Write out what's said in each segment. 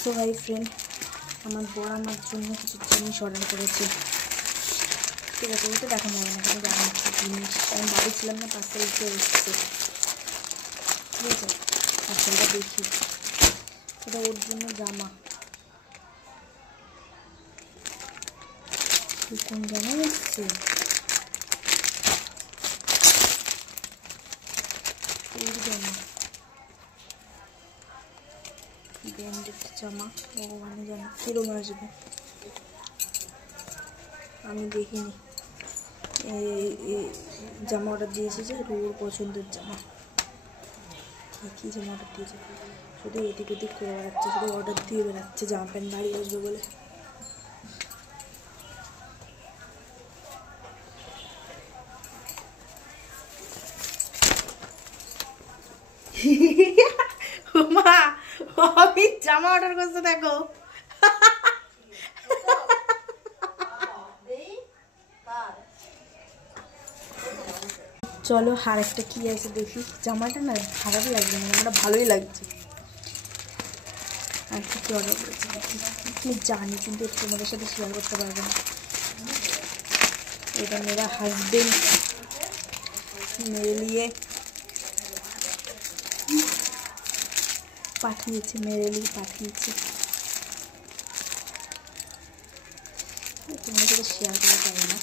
So hi friend, আমার বর আমার জন্য কিছু জিনিস অর্ডার করেছে। ঠিক আছে, ওইটা দেখানো যাবে না, কিন্তু দেখানো কিছু জিনিস আমি বাড়ি ছিলাম না, পার্সেলটা এসছে। ঠিক আছে, পার্সেলটা দেখি। এটা ওর জন্য জামা। কোন জামা এসছে? ওর জামা, ব্র্যান্ডেড জামা। ভগবানে জানা কিরম আসবে, আমি দেখিনি। জামা অর্ডার দিয়েছে যে ওর পছন্দের জামা। কী জামা অর্ডার দিয়েছে? শুধু এদিক ওদিক করে বেড়াচ্ছে, শুধু অর্ডার দিয়ে বেড়াচ্ছে জামা প্যান্ট বাড়ি আসবে বলে। মা, আমি জামা অর্ডার করতে দেখো। চলো আর একটা কি আছে দেখি। জামাটা না খারাপ লাগছে না, জামাটা ভালোই লাগছে। আর কি অর্ডার করেছি আমি জানি, কিন্তু তোমাদের সাথে শেয়ার করতে পারবো না। এটা মেরা হাজবেন্ড মেরে লিয়ে পাঠিয়েছে, পাঠিয়েছে। তোমাদের সাথে শেয়ার করতে পারবো না।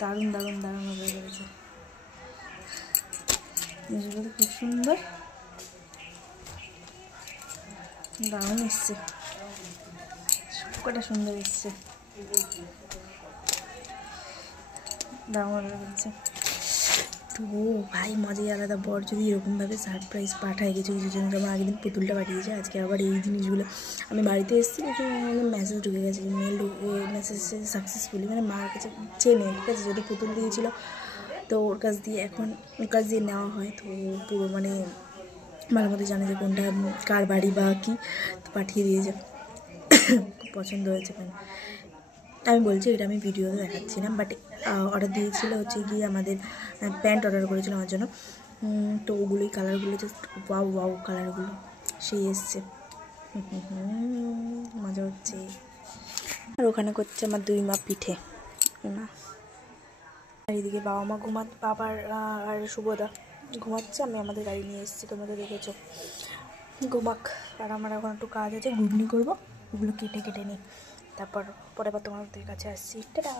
দারুণ দারুণ দারুণ হয়ে গেছে, জিনিসগুলো খুব সুন্দর, দারুণ এসছে, সবকটা সুন্দর এসছে, দারুণ লাগছে। তো ভাই মজাই আলাদা। বর যদি এরকমভাবে সারপ্রাইজ পাঠায় কিছু কিছু জিনিস, আমার আগের দিন পুতুলটা পাঠিয়েছে, আজকে আবার এই জিনিসগুলো। আমি বাড়িতে এসেছি, মেসেজ ঢুকে গেছে, মেল মেসেজ সাকসেসফুলি, মানে মার কাছে চেনে। ঠিক আছে, যদি পুতুল দিয়েছিল তো ওর কাছ দিয়ে, এখন ওর কাছ দিয়ে নেওয়া হয়, তো পুরো মানে ভালো মতো জানে যে কোনটা কার বাড়ি বা কী, তো পাঠিয়ে দিয়েছে। খুব পছন্দ হয়েছে। আমি বলছি এটা আমি ভিডিওতে দেখাচ্ছি না, বাট অর্ডার দিয়েছিল হচ্ছে গিয়ে আমাদের প্যান্ট অর্ডার করেছিল আমার জন্য। তো ওগুলোই কালারগুলো জাস্ট ওয়াও ওয়াও, কালারগুলো সেই এসছে, মজা হচ্ছে। আর ওখানে করছে আমার 2 মা পিঠে না। আর এদিকে বাবা মা বাবার আর শুভদা ঘুমাচ্ছে, আমি আমাদের গাড়ি নিয়ে এসেছি, তোমরা তো দেখেছো। ঘুমাক, আর আমার এখন একটু কাজ আছে, ঘুগনি করবো, ওগুলো কেটে নিই, তারপর পরে তোমাদের কাছে আসছি। টাটা।